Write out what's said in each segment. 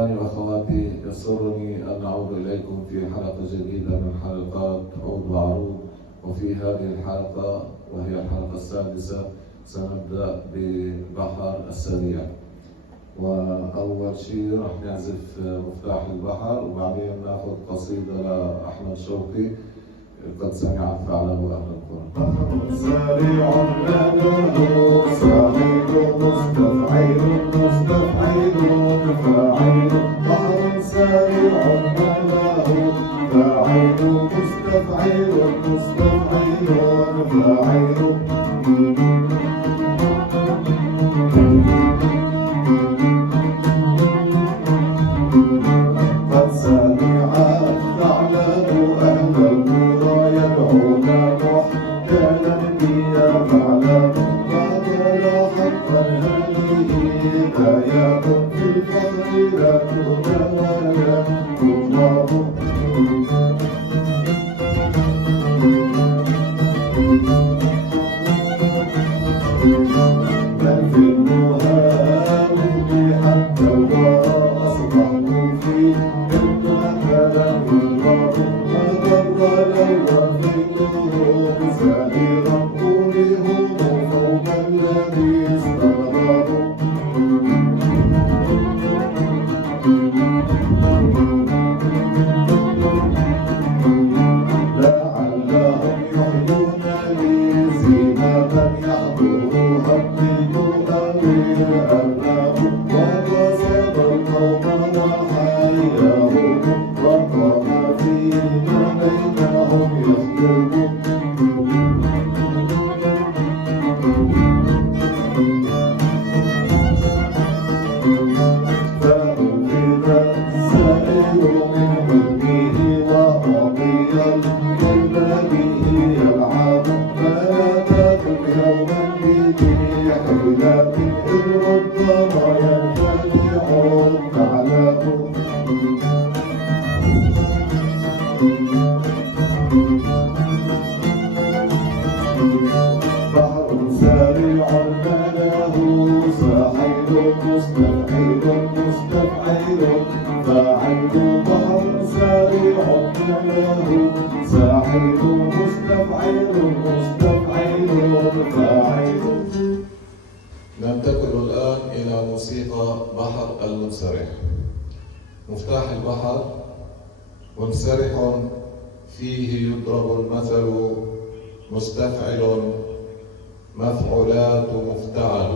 إخواني وأخواتي، يسرني أن أعود إليكم في حلقة جديدة من حلقات عود وعروض. وفي هذه الحلقة وهي الحلقة السادسة سنبدأ ببحر السريع. وأول شيء رح نعزف مفتاح البحر، وبعدين ناخذ قصيدة لأحمد شوقي قد سمع فعله أهل القرى. بحر سريع ماله ساحل مستفعيل مستفعيل فاعل. بحر سريع ماله فاعل مستفعيل مستفعيل فاعل. قد سمع الثعلب أهل القرى يدعون محتالا بيا ثعلب. قال حقا هذه آيات في الفخر لا تهدى ولا تطلب. بل في المهاون حتى وأصبحت في كلام الرب. أضر لو وفيته سائرا أولهم فوق الذي استغربوا. لعلهم يحيون لي زينة يحضرها الظل أو الأبناء. وقصد القوم وحياهم وقام فيما بينهم يخطب. فأخذ السائل من حلمه وأعطي الكلب به يلعب. فلا تكن يوما به حيلة إذ ربما ينخدع الثعلب. بحر سريع ماله ساحل مستفعيل مستفعيل فاعل. بحر سريع ماله ساحل مستفعيل مستفعيل فاعل. ننتقل الآن إلى موسيقى بحر المنسرح. مفتاح البحر منسرح فيه يضرب المثل مستفعل مفعولات مفتعل.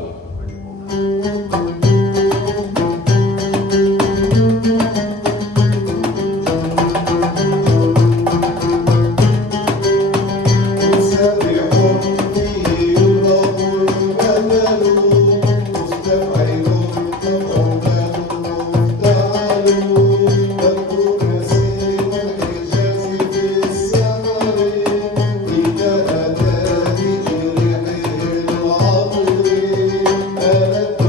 ألد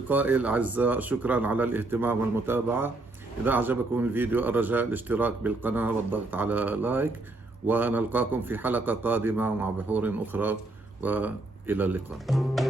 أصدقائي الأعزاء، شكرا على الاهتمام والمتابعة. إذا أعجبكم الفيديو الرجاء الاشتراك بالقناة والضغط على لايك، ونلقاكم في حلقة قادمة مع بحور أخرى، وإلى اللقاء.